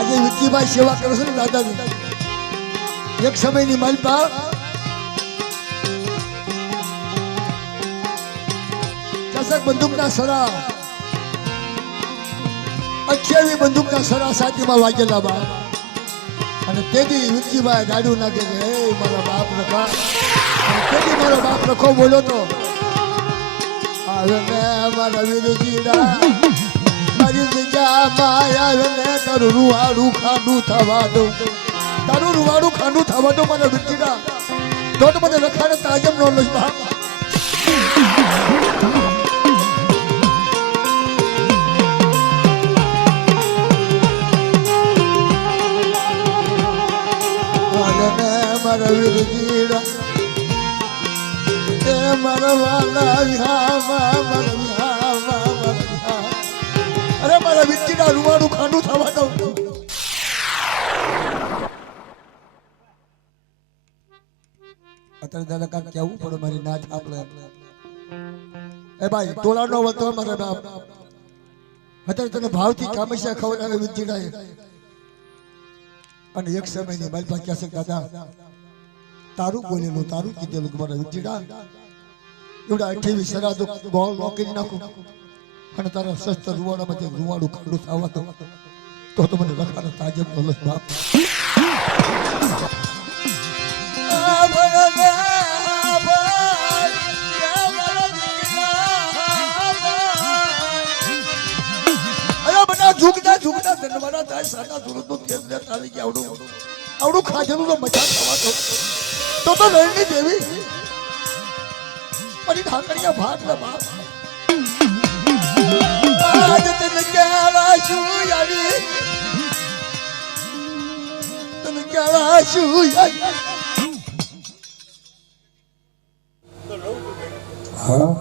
આજે વિક્કીભાઈ સેવા કરે છે ને દાદાની એક સમયની માલપા ચસક બંદૂકના સરા 28 બંદૂકના સરા સાચીમાં વાગેલા બા અને તેથી વિક્કીભાઈ ગાડું નાખે છે હે મારા બાપ રખા તેથી મારો બાપ રખો બોલ્યો તો આવે ને મારા વીરજીડા મારી જગ્યામાં આવે ને તારું રૂવાડું ખાંડું થવા દો તારું રૂવાડું ખાંડું થવા દો મારા વિક્કીડા તો મને રખાને તાજમ નો લઈ બાપ મારા વીરજીડા એ મારા વાલા વિહામાં અરે મારા વિક્કીડા રૂવાડું ખાંડું થવા દો અત્યારે દાદા કામ કેવું પડે મારી નાચ આપણે એ ભાઈ ટોળાનો વતો મારા બાપ અત્યારે તને ભાવથી કામેશા ખવડાવે વિક્કીડા અને એક સમયની મારી પાસે કહેશે દાદા તારું બોલેલું તારું કીધેલું મારા વિક્કીડા એવડા 28 સરાદો ગોળ નોકરી નાખું અને તારા સસ્તા રૂવાડામાં રૂવાડું ખાડું થવા દો તો મને રખાને તાજબ બોલો બાપ ઝુકતા ધનવાના થાય સાડા સુરતનું તેલ ને તારી કે આવડું ખાજેલું તો મજા થવા દો તો લડની દેવી અને ઢાકરિયા ભાત ને બાપ આજ તને ક્યાં શું યારી તને ક્યાં શું યારી હા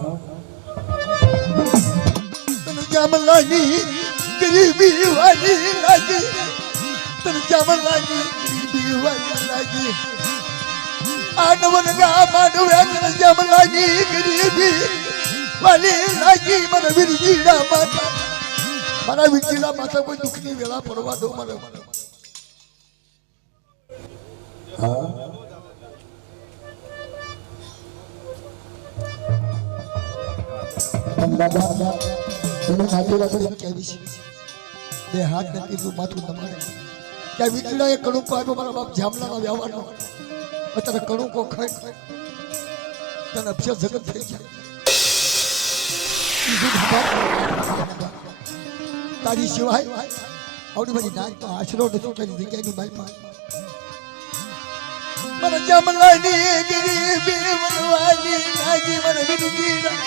તને જામલાની गरीबी वाली लागी तन जामन लागी गरीबी वाली लागी आनवन गा मानवे तन जामन लागी गरीबी वाली लागी मन विरजीड़ा माता मारा विरजीड़ा माता कोई दुख नहीं वेला परवा दो मारे हाँ दादा તમે સાચી વાત કેવી છે બે હાથ ને કીધું માથું દમાડે કે વિકલાએ કણુકો આપ્યો મારા બાપ જામલાના વ્યવહારનો અત્યારે કણુકો ખાઈ તને અભ્યાસ જગત થઈ જાય તારી સિવાય આવડી બધી નાચ તો આશરો નથી કરી જગ્યાની માલમાં મને જામલાની ગરીબી મનવાની લાગી મને વિરજીડા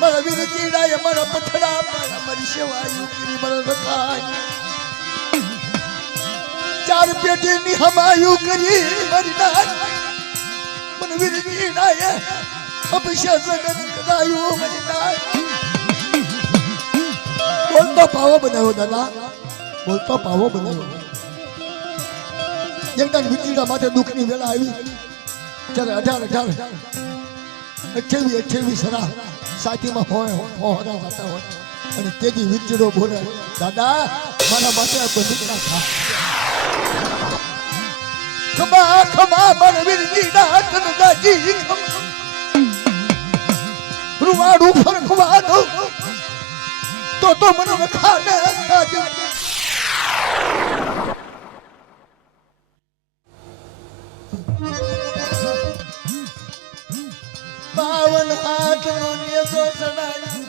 મારા વીરજીડા મારા પથડા મારી સેવાયું કરી મારા રખાય 4 પેટીની હમાયું કરી મારી નાચ મને વીરજીડા અભિષેક જગત કરાયું મારી નાચ બોલતો પાવો બનાવ્યો દાદા બોલતો પાવો બનાવ્યો એકદમ વીરજીડા માથે દુઃખની વેળા આવી ત્યારે 28 સરા સાચીમાં હોરા જતા હોય અને તેથી વિચરો બોલે દાદા મારા માટે બંદૂકના ખા ખમા ખમા મારા વીરજીડા તન દાજી રૂવાડું ફરખવા દો તો મને રખાને તાજ બાવન હાથ નો નેજો સડાયો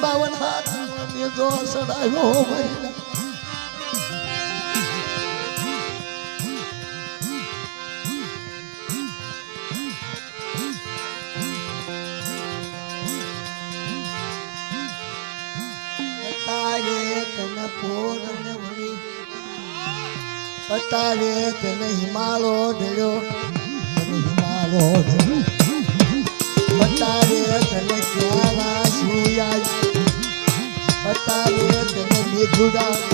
52 હાથ નો નેજો સડાયો મહિલા તારે તને પોરને વળી તારે તને હિમાલો દેડ્યો હિમાલો દેડ્યો बतारे तने क्या सुयाई बतारे तने मेघुड़ा